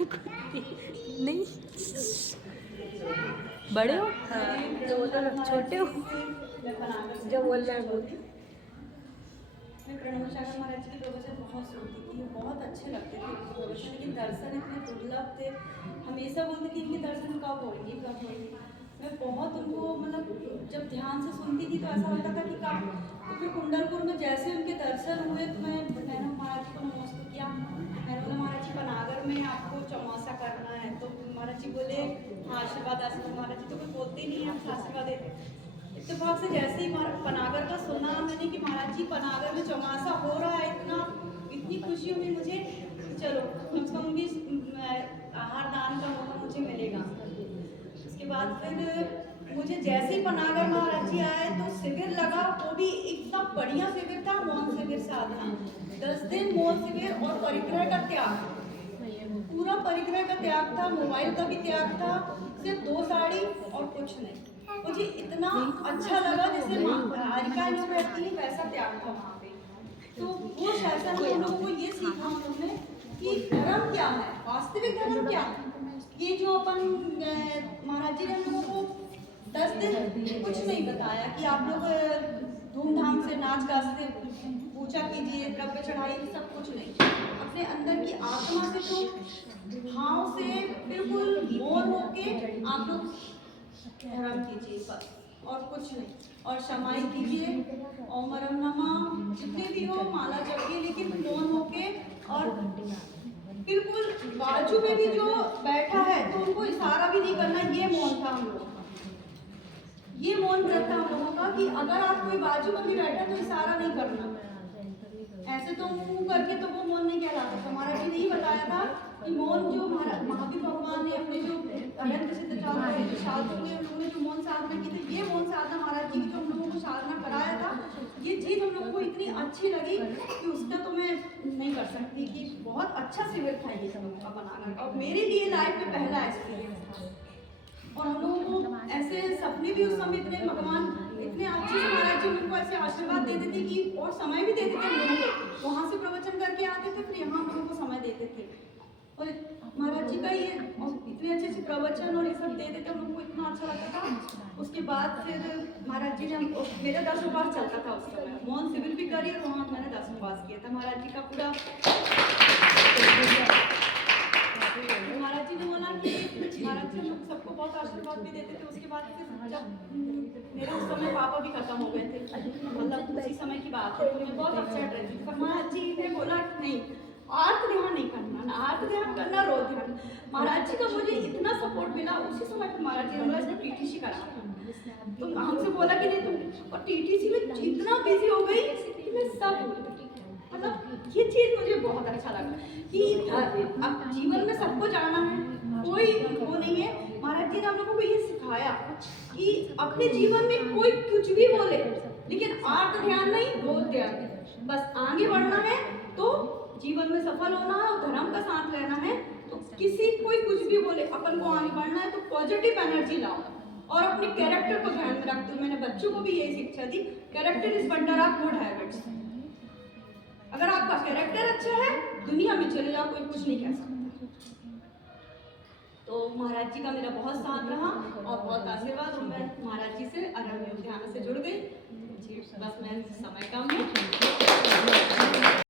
नहीं बड़े हो छोटे हो जो बोल रहे हैं बोल। मैं प्रणवशाकर महाराज जी के प्रवचन बहुत सुनती थी, बहुत अच्छे लगते थे प्रवचन, लेकिन दर्शन इतने दुर्लभ थे। हमेशा बोलते थे इनके दर्शन कब होंगे कब होंगे। मैं बहुत उनको मतलब जब ध्यान से सुनती थी तो ऐसा लगता था कि कब। तो फिर कुंडलपुर में जैसे उनके दर्शन हुए तो मैंने महाराज जी को नमस्कार किया। मैंने बोला महाराज जी पनागर में आपको चौमासा करना है, तो महाराज जी बोले हाँ आशीर्वाद आशीर्वाद। महाराज जी तो कुछ बोलते ही नहीं, आप आशीर्वाद देते। इत्तेफाक से जैसे ही पनागर का सुना मैंने कि महाराज जी पनागर में चौमासा हो रहा है, इतनी खुशी हुई मुझे। चलो कम से कम भी आहार दान का मौका मुझे मिलेगा। उसके बाद फिर मुझे जैसे ही पनागर महाराज जी आए तो शिविर लगा, वो भी इतना बढ़िया शिविर था, मौन शिविर साधना 10 दिन मौन शिविर और परिग्रह का त्याग, पूरा परिग्रह का त्याग था, मोबाइल का भी त्याग था, सिर्फ 2 साड़ी और कुछ नहीं। मुझे इतना अच्छा लगा जैसे हारिका जो रहती है वैसा त्याग था वहाँ पे। तो वो शासन हम लोगों को ये सीखा हम लोग ने कि धर्म क्या है, वास्तविक धर्म क्या है। ये जो अपन महाराज जी ने हम लोगों को 10 दिन कुछ नहीं बताया कि आप लोग धूमधाम से नाच गाच से पूजा कीजिए, द्रव्य चढ़ाइए, सब कुछ नहीं। अपने अंदर की आत्मा से तो भाव से बिल्कुल मौन होके आप लोग धर्म कीजिए बस, और कुछ नहीं। और शमाई कीजिए, ओम अरम नमः जितने भी हो माला जपिए, लेकिन मौन होके। और बिल्कुल बाजू में भी जो बैठा है तो उनको इशारा भी नहीं करना, ये मौन था हम लोगों का। ये मौन व्रत था हम लोगों का कि अगर आप कोई बाजू में भी बैठा तो इशारा नहीं करना। ऐसे तो मुंह करके तो वो मौन नहीं कहलाता। हमारा जी ने ही बताया था कि मौन जो महावीर भगवान ने अपने जो अनंत सिद्ध शास्त्र में उन्होंने जो मौन साधना की थी, ये मौन साधना महाराज जी की जो हम लोगों को साधना कराया था, ये चीज़ हम लोगों को इतनी अच्छी लगी कि उसका तो मैं नहीं कर सकती कि बहुत अच्छा शिविर था ये सब का बनाना। और मेरे लिए लाइफ में पहला एक्सपीरियंस था। और हम लोगों को ऐसे सपने भी उस समय इतने भगवान इतने अच्छे से महाराज जी उनको ऐसे आशीर्वाद देते थे कि, और समय भी देते थे हम लोगों को। वहाँ से प्रवचन करके आते थे, फिर यहाँ हम लोगों को समय देते थे। और महाराज जी का ये इतने अच्छे अच्छे प्रवचन और ये सब देते थे, हम लोगों को इतना अच्छा लगता था। उसके बाद फिर महाराज जी ने मेरा 10 उपवास चलता था उस समय, मौन शिविर भी करी और वहाँ मैंने 10 उपवास किया था। महाराज जी का पूरा महाराज जी ने बोला कि महाराज जी हम सबको बहुत आशीर्वाद भी देते थे। उसके बाद फिर जब मेरे उस समय पापा भी खत्म हो गए थे, मतलब उसी समय की बात है, तो मैं बहुत अपसेट रहती थी। महाराज जी ने बोला नहीं, आर्त ध्यान नहीं करना, ना आर्त ध्यान करना, रो ध्यान। महाराज जी का मुझे इतना सपोर्ट मिला उसी समय पर। महाराज जी ने बोला इसको टीटीसी करा, तो हमसे बोला कि नहीं तुम, और टीटीसी में इतना बिजी हो गई कि मैं सब, मतलब ये चीज़ मुझे बहुत अच्छा लगा कि अब जीवन में सबको जाना है, कोई वो नहीं है। महाराज जी ने हम लोगों को ये सिखाया कि अपने जीवन में कोई कुछ भी बोले, लेकिन आर्त ध्यान नहीं, बोध ध्यान, बस आगे बढ़ना है तो जीवन में सफल होना है और धर्म का साथ लेना है। तो किसी कोई कुछ भी बोले, अपन को आगे बढ़ना है तो पॉजिटिव एनर्जी लाओ और अपने कैरेक्टर को ध्यान में रखते हुए मैंने बच्चों को भी यही शिक्षा दी, character is wonder of good habits. अगर आपका कैरेक्टर अच्छा है, दुनिया में चले जाओ, कोई कुछ नहीं कह सकता। तो महाराज जी का मेरा बहुत साथ रहा और बहुत आशीर्वाद, और मैं महाराज जी से अरहर ध्यान से जुड़ गई। बस मैं समय कम है।